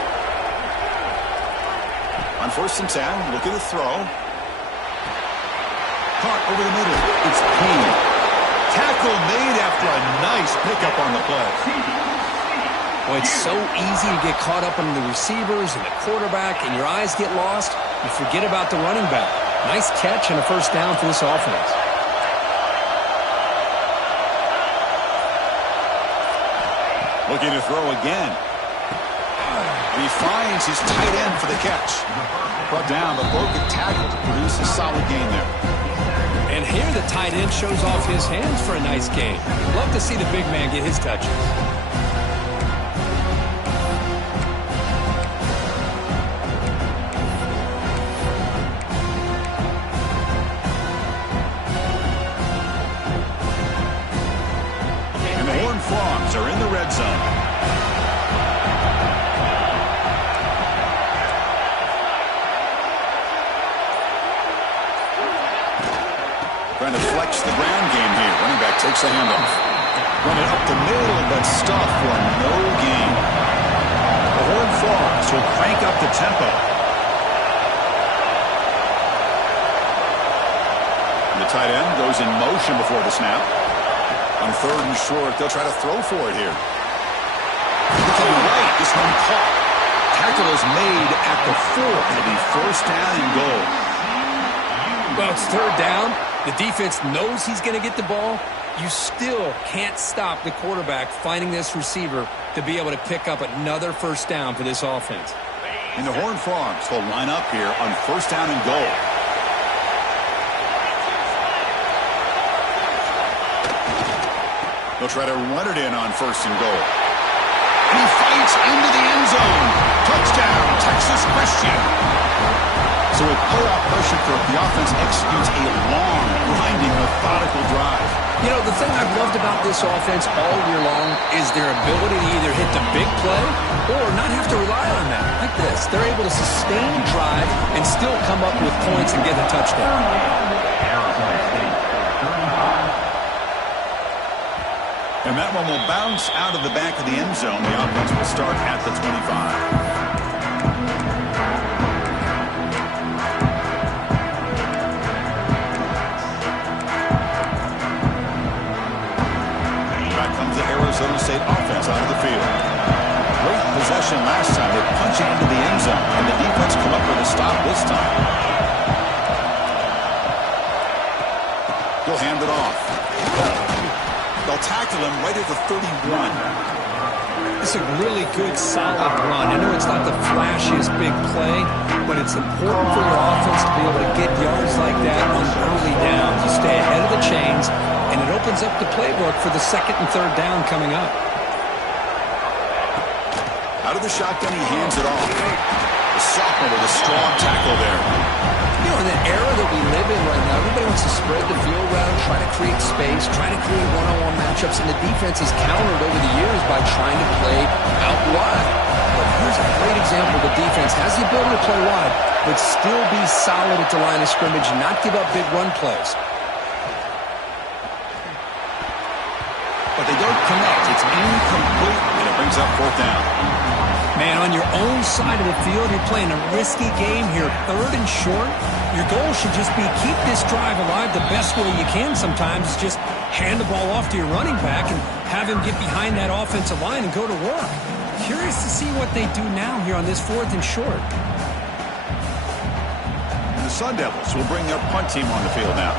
On 1st and 10, looking to throw. Caught over the middle. It's Payne. Tackle made after a nice pickup on the play. Well, it's so easy to get caught up in the receivers and the quarterback, and your eyes get lost. You forget about the running back. Nice catch and a first down for this offense. Looking to throw again. He finds his tight end for the catch. Brought down, but broke a tackle to produce a solid gain there. And here the tight end shows off his hands for a nice gain. Love to see the big man get his touches. And the Horned Frogs are in the red zone. Trying to flex the ground game here. Running back takes a handoff. Run it up the middle, but stuffed for no gain. The Horned Frogs will crank up the tempo. And the tight end goes in motion before the snap. On 3rd and short, they'll try to throw for it here. Look to the right. This one caught. Tackle is made at the 4. It'll be first down and goal. Well, it's 3rd down. The defense knows he's going to get the ball. You still can't stop the quarterback finding this receiver to be able to pick up another first down for this offense. And the Horned Frogs will line up here on first down and goal. They'll try to run it in on 1st and goal. And he fights into the end zone. Touchdown, Texas Christian. So with playoff pressure, the offense executes a long, grinding, methodical drive. You know, the thing I've loved about this offense all year long is their ability to either hit the big play or not have to rely on that. Like this, they're able to sustain a drive and still come up with points and get a touchdown. And that one will bounce out of the back of the end zone. The offense will start at the 25. Arizona State offense out of the field. Great possession last time. They punch it into the end zone, and the defense come up with a stop this time. He'll hand it off. They'll tackle him right at the 31. It's a really good, solid run. I know it's not the flashiest big play, but it's important for your offense to be able to get yards like that on early downs. You stay ahead of the chains, and it opens up the playbook for the second and third down coming up. Out of the shotgun, he hands it off. The sophomore with a strong tackle there. You know, in the era that we live in right now, everybody wants to spread the field around, try to create space, try to create one-on-one matchups, and the defense has countered over the years by trying to play out wide. But here's a great example. The defense has the ability to play wide, but still be solid at the line of scrimmage, not give up big run plays. But they don't connect. It's incomplete, and it brings up fourth down. Man, on your own side of the field, you're playing a risky game here, third and short. Your goal should just be keep this drive alive the best way you can sometimes. Just hand the ball off to your running back and have him get behind that offensive line and go to work. Curious to see what they do now here on this fourth and short. And the Sun Devils will bring their punt team on the field now.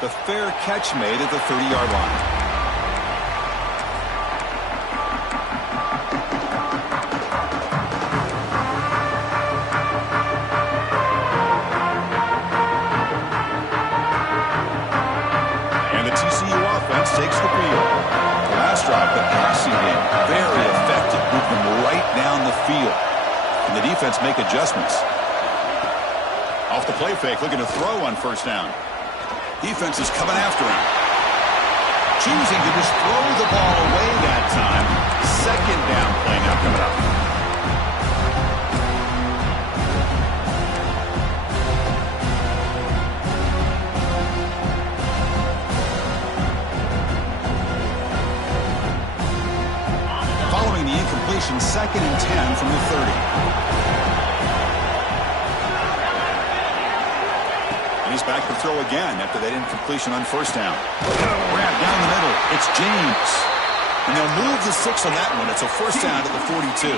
The fair catch made at the 30-yard line. And the TCU offense takes the field. The last drive, the passing game, very effective. Moved them right down the field. And the defense make adjustments. Off the play fake, looking to throw on first down. Defense is coming after him. Choosing to just throw the ball away that time. Second down play now coming up. Following the incompletion, second and 10 from the 30. He's back to throw again after that incompletion on first down. Grab down the middle. It's James. And they'll move the 6 on that one. It's a first down at the 42.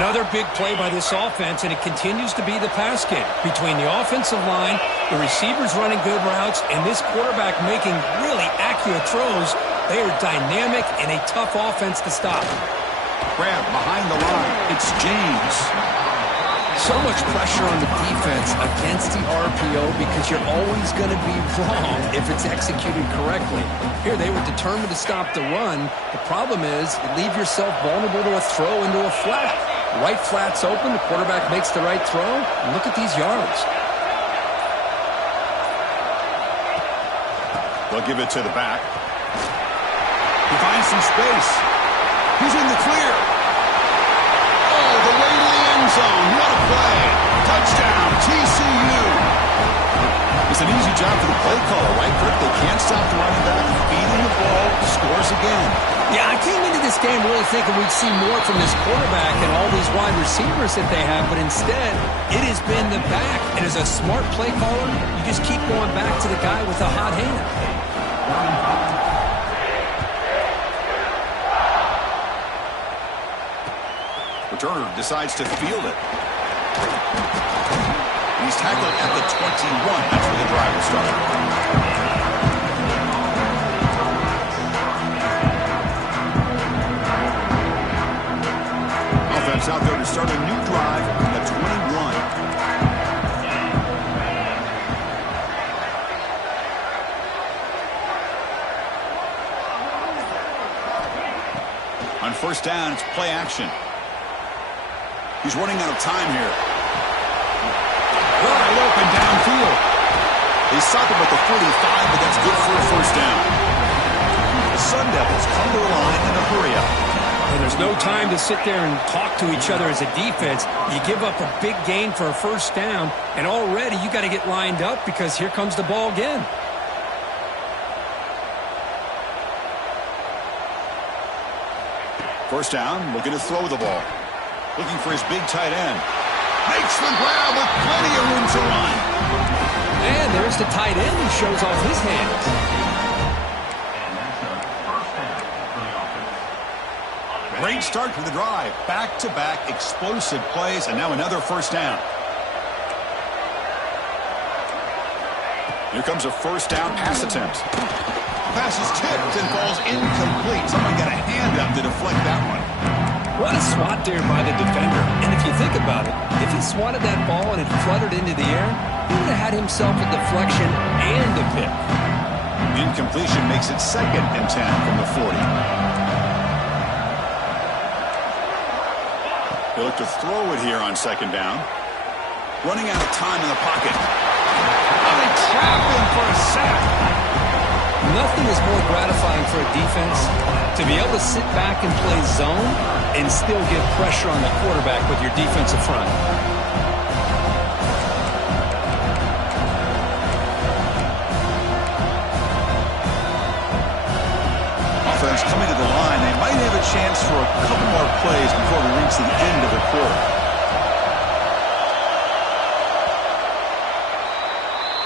Another big play by this offense, and it continues to be the pass game. Between the offensive line, the receivers running good routes, and this quarterback making really accurate throws, they are dynamic and a tough offense to stop. Grab behind the line. It's James. So much pressure on the defense against the RPO because you're always going to be wrong if it's executed correctly. Here, they were determined to stop the run. The problem is you leave yourself vulnerable to a throw into a flat. Right flat's open. The quarterback makes the right throw. And look at these yards. They'll give it to the back. He finds some space. He's in the clear. Oh, the way to the end zone. What a play. Touchdown, TCU. It's an easy job for the play caller, right, Kirk? They can't stop the running back. Feeding the ball, scores again. Yeah, I came into this game really thinking we'd see more from this quarterback and all these wide receivers that they have, but instead, it has been the back. And as a smart play caller, you just keep going back to the guy with the hot hand. Returner decides to field it. He's tackled at the 21. That's where the drive will start. Offense out there to start a new drive from the 21. On first down, it's play action. He's running out of time here. Wide open downfield. They stop him at the 45, but that's good for a first down. The Sun Devils come to the line in a hurry up. And there's no time to sit there and talk to each other as a defense. You give up a big gain for a first down, and already you got to get lined up because here comes the ball again. First down, looking to throw the ball. Looking for his big tight end. Makes the grab with plenty of room to run. And there's the tight end who shows off his hands. Great start to the drive. Back-to-back explosive plays, and now another first down. Here comes a first down pass attempt. Pass is tipped and falls incomplete. Someone got a hand up to deflect that one. What a swat there by the defender. And if you think about it, if he swatted that ball and it fluttered into the air, he would have had himself a deflection and a pick. Incompletion makes it 2nd and 10 from the 40. He'll look to throw it here on 2nd down. Running out of time in the pocket. Oh, they trap him for a sack. Nothing is more gratifying for a defense to be able to sit back and play zone and still get pressure on the quarterback with your defensive front. Offense coming to the line. They might have a chance for a couple more plays before we reach the end of the quarter.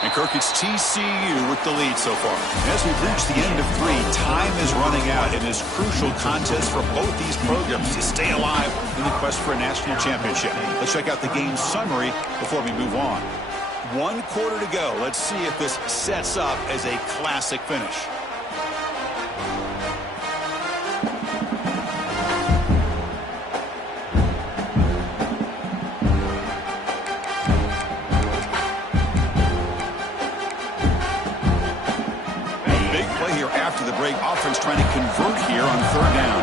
And Kirk, it's TCU with the lead so far. As we've reached the end of 3, time is running out in this crucial contest for both these programs to stay alive in the quest for a national championship. Let's check out the game summary before we move on. 1 quarter to go. Let's see if this sets up as a classic finish. Offense trying to convert here on 3rd down.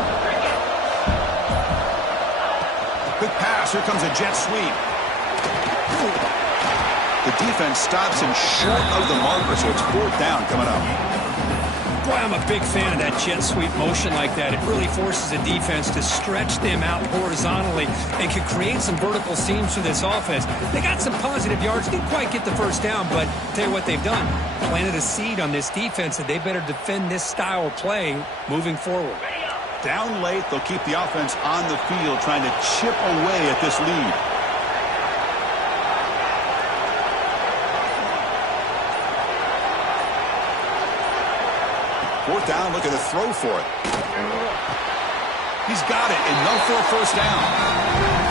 Quick pass. Here comes a jet sweep. The defense stops him short of the marker, so it's 4th down coming up. Boy, I'm a big fan of that jet sweep motion like that. It really forces a defense to stretch them out horizontally and can create some vertical seams for this offense. They got some positive yards. Didn't quite get the first down, but I'll tell you what they've done. Planted a seed on this defense that they better defend this style of play moving forward. Down late, they'll keep the offense on the field trying to chip away at this lead. Fourth down, looking to throw for it. He's got it, enough for a first down.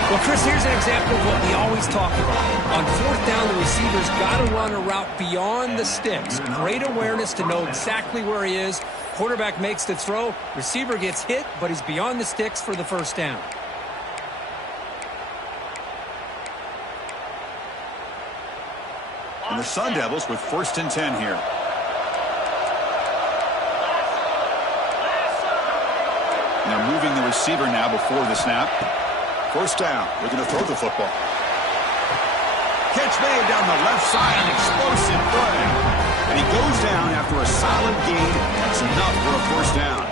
Well, Chris, here's an example of what we always talk about. On 4th down, the receiver's got to run a route beyond the sticks. Great awareness to know exactly where he is. Quarterback makes the throw. Receiver gets hit, but he's beyond the sticks for the first down. And the Sun Devils with 1st and 10 here. They're moving the receiver now before the snap. First down. We're going to throw the football. Catch made down the left side. An explosive play. And he goes down after a solid gain. That's enough for a first down.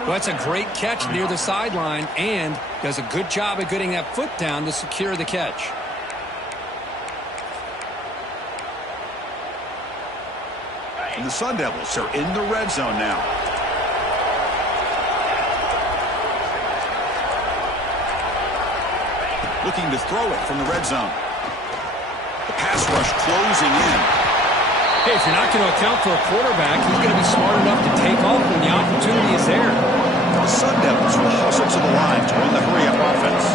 Well, that's a great catch near the sideline and does a good job of getting that foot down to secure the catch. And the Sun Devils are in the red zone now. Looking to throw it from the red zone. The pass rush closing in. Hey, if you're not going to account for a quarterback, he's going to be smart enough to take off when the opportunity is there. The Sun Devils will hustle to the line to run the hurry-up offense.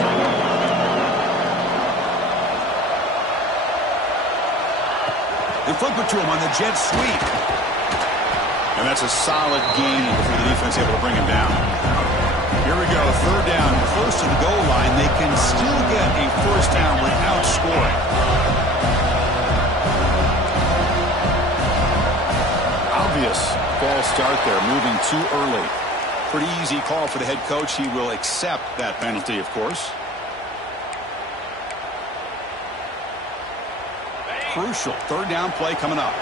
They flip it to him on the jet sweep. And that's a solid gain before the defense able to bring him down. Here we go, 3rd down, close to the goal line. They can still get a first down without scoring. Obvious false start there, moving too early. Pretty easy call for the head coach. He will accept that penalty, of course. Crucial 3rd down play coming up.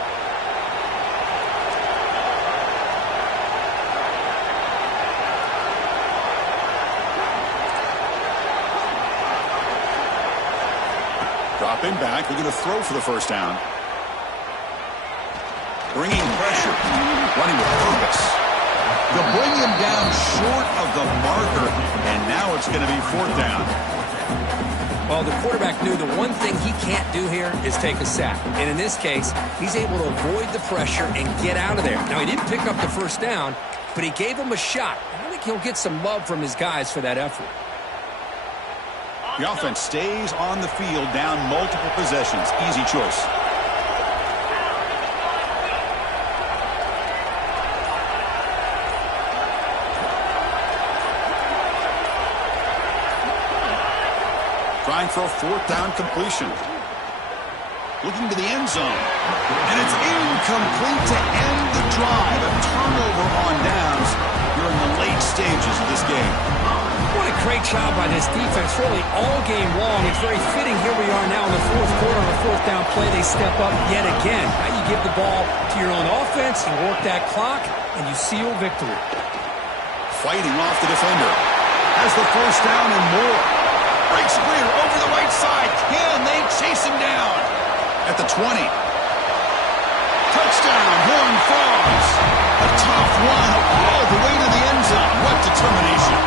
Dropping back, they're going to throw for the first down. Bringing pressure, running with purpose. They'll bring him down short of the marker, and now it's going to be 4th down. Well, the quarterback knew the one thing he can't do here is take a sack. And in this case, he's able to avoid the pressure and get out of there. Now, he didn't pick up the first down, but he gave him a shot. He only he'll get some love from his guys for that effort. The offense stays on the field down multiple possessions. Easy choice. Trying for a fourth down completion. Looking to the end zone. And it's incomplete to end the drive. A turnover on downs here in the late stages of this game. What a great job by this defense, really all game long. It's very fitting. Here we are now in the fourth quarter on a fourth down play. They step up yet again. Now you give the ball to your own offense, you work that clock, and you seal victory. Fighting off the defender. Has the first down and more. Breaks clear over the right side. Can they chase him down? At the 20. Touchdown, Horned Frogs. A tough run all the way to the end zone. What determination.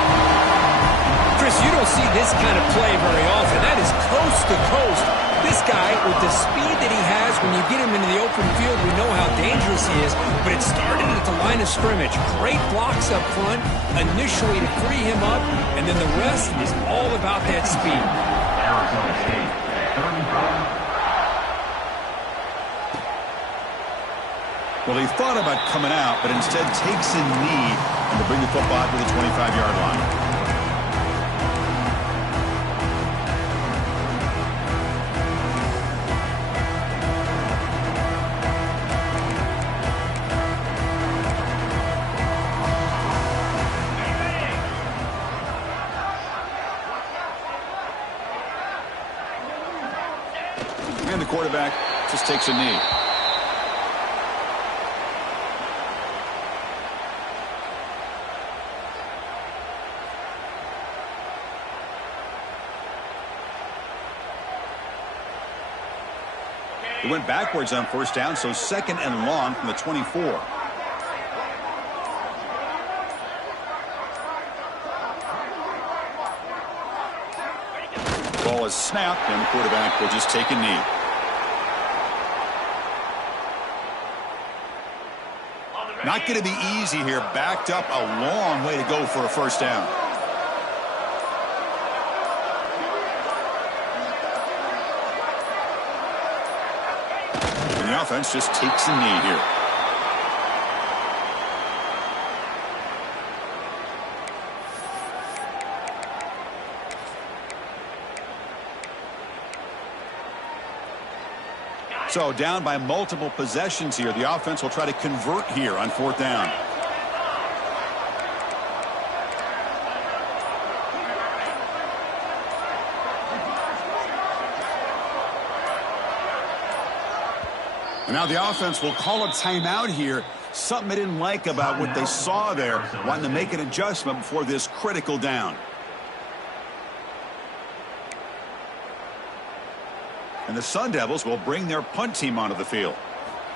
Chris, you don't see this kind of play very often. That is coast to coast. This guy, with the speed that he has, when you get him into the open field, we know how dangerous he is, but it started at the line of scrimmage. Great blocks up front, initially to free him up, and then the rest is all about that speed. Arizona State, 35. Well, he thought about coming out, but instead takes a knee and to bring the football to the 25-yard line. And the quarterback just takes a knee. He went backwards on first down, so second and long from the 24. Ball is snapped, and the quarterback will just take a knee. Not going to be easy here. Backed up a long way to go for a first down. And the offense just takes a knee here. So down by multiple possessions here. The offense will try to convert here on fourth down. And now the offense will call a timeout here. Something they didn't like about what they saw there. Wanting to make an adjustment before this critical down. And the Sun Devils will bring their punt team onto the field.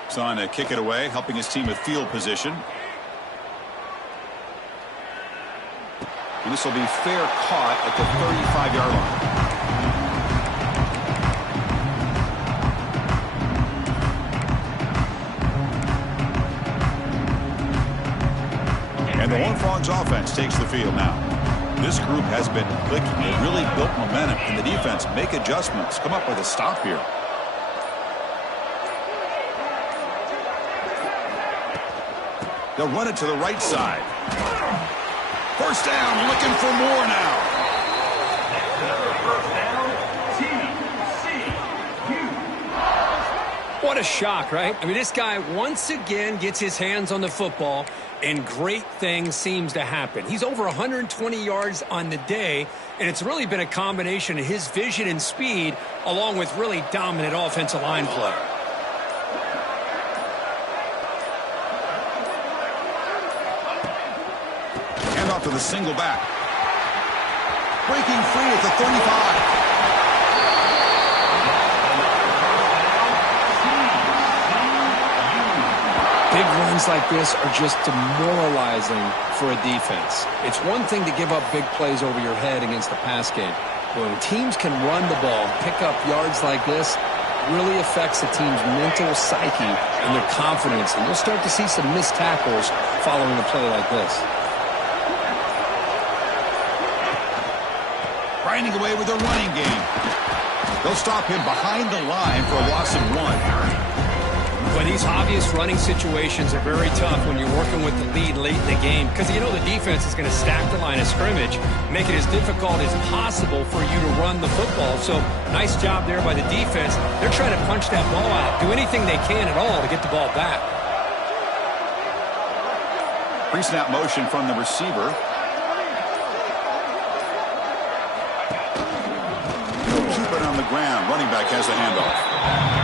Son to kick it away, helping his team with field position. And this will be fair caught at the 35-yard line. And the Horned Frogs offense takes the field now. This group has been clicking. They really built momentum, and the defense make adjustments. Come up with a stop here. They'll run it to the right side. First down, looking for more now. First down, TCU. What a shock, right? I mean, this guy once again gets his hands on the football, and great things seems to happen. He's over 120 yards on the day, and it's really been a combination of his vision and speed along with really dominant offensive line play. Hand off to the single back. Breaking free at the 35. Big runs like this are just demoralizing for a defense. It's one thing to give up big plays over your head against the pass game. But when teams can run the ball and pick up yards like this, it really affects the team's mental psyche and their confidence. And you'll start to see some missed tackles following a play like this. finding a way with their running game. They'll stop him behind the line for a loss of 1. But these obvious running situations are very tough when you're working with the lead late in the game because you know the defense is going to stack the line of scrimmage, make it as difficult as possible for you to run the football. So nice job there by the defense. They're trying to punch that ball out, do anything they can at all to get the ball back. Pre-snap motion from the receiver. Keep it on the ground. Running back has the handoff.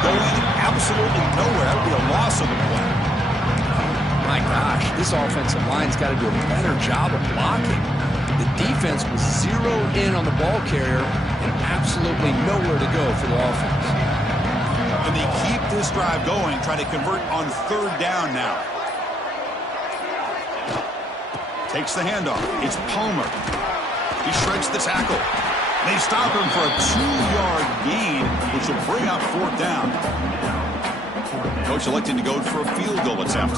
Going absolutely nowhere. That would be a loss on the play. My gosh, this offensive line's got to do a better job of blocking. The defense was zeroed in on the ball carrier and absolutely nowhere to go for the offense. And they keep this drive going, trying to convert on 3rd down now. Takes the handoff. It's Palmer. He shreds the tackle. They stop him for a 2-yard gain, which will bring up 4th down. Coach electing to go for a field goal attempt.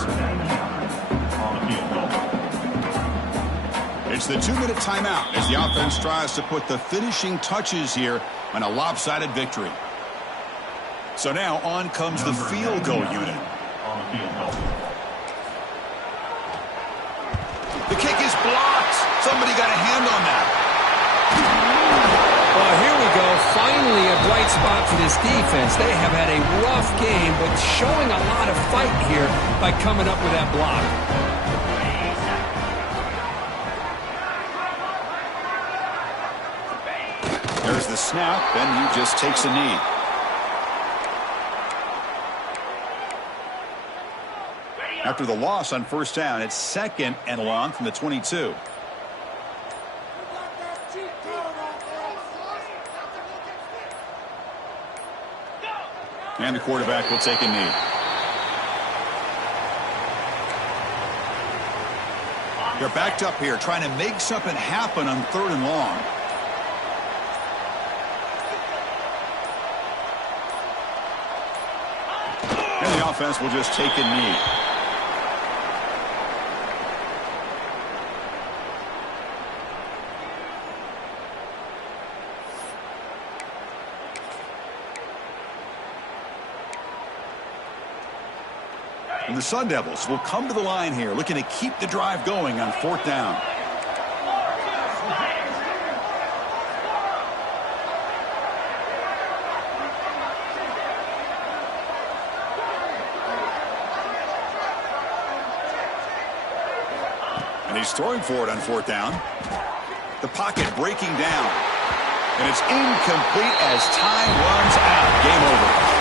It's the 2-minute timeout as the offense tries to put the finishing touches here on a lopsided victory. So now on comes the field goal unit. The kick is blocked. Somebody got a hand on that. Well, here we go. Finally, a bright spot for this defense. They have had a rough game, but showing a lot of fight here by coming up with that block. There's the snap, and he just takes a knee. After the loss on 1st down, it's 2nd and long from the 22. And the quarterback will take a knee. They're backed up here, trying to make something happen on 3rd and long. And the offense will just take a knee. And the Sun Devils will come to the line here, looking to keep the drive going on 4th down. And he's throwing for it on 4th down. The pocket breaking down. And it's incomplete as time runs out. Game over.